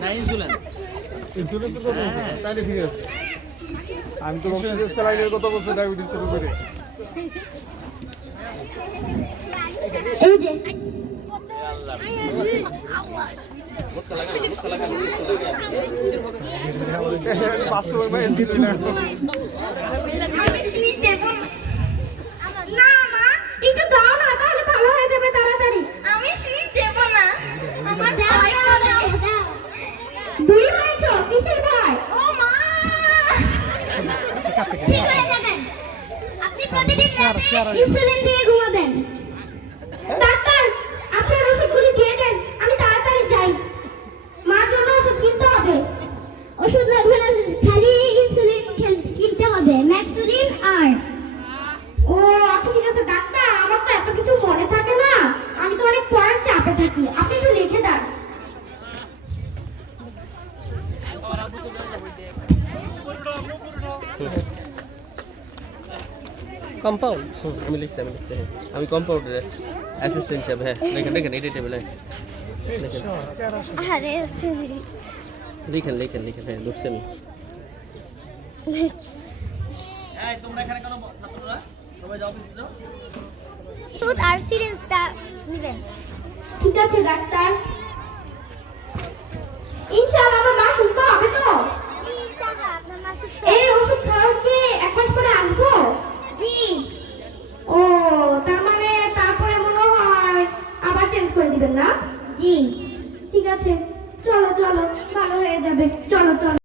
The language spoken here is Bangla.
না ইনসুলেন্স ইন্স্যুরেন্স করব তাহলে ঠিক আছে আমি তো বলছি যে স্যালাইনের কথা বলছি ডায়াবেটিস শুরু করে এই যে আল্লাহ মুখটা লাগা বাস্তবে ভাই দিল না আমি শীত দেব না মা একটু দাও না তাহলে ভালো হয়ে যাবে তাড়াতাড়ি আমি শীত দেব না আমার ভয় করে বুড়ি হয়েছো কিসের ভয় ও মা ঠিক হয়ে যাবেন আপনি প্রতিদিন ইনসুলিন দিয়ে ঘুমাবেন ডাক্তার আপনার ওষুধগুলি দিয়ে দেন আমি তাড়াতাড়ি যাই মার জন্য ওষুধ কিনতে হবে ওষুধ লাগবে না খালি ইনসুলিন কিনতে হবে ম্যাক্সুলিন আর ও আচ্ছা ঠিক আছে ডাক্তার আমার তো এত কিছু মনে থাকে না আমি তো অনেক পড়ার চাপে থাকি আপনি একটু লিখে দেন কম্পাউন্ড আমি লিখছি আমি কম্পাউন্ডার অ্যাসিস্ট্যান্ট হিসেবে হ্যাঁ দেখেন এই টেবিলে আরে লিখেন হ্যাঁ ধরছি আমি এই তোমরা এখানে কেন ছাত্ররা সবাই যাও অফিসে যাও সুদ আর সিরিঞ্জটা নেবেন ঠিক আছে ডাক্তার ইনশাআল্লাহ আমার মা সুস্থ হবে তো ইনশাআল্লাহ আপনার মা সুস্থ এই ওষুধ খাওয়ার কি এক মাস পরে আসবো জি ও তার মানে তারপরে মনে হয় আবার চেঞ্জ করে দিবেন না জি ঠিক আছে চলো ভালো হয়ে যাবে চলো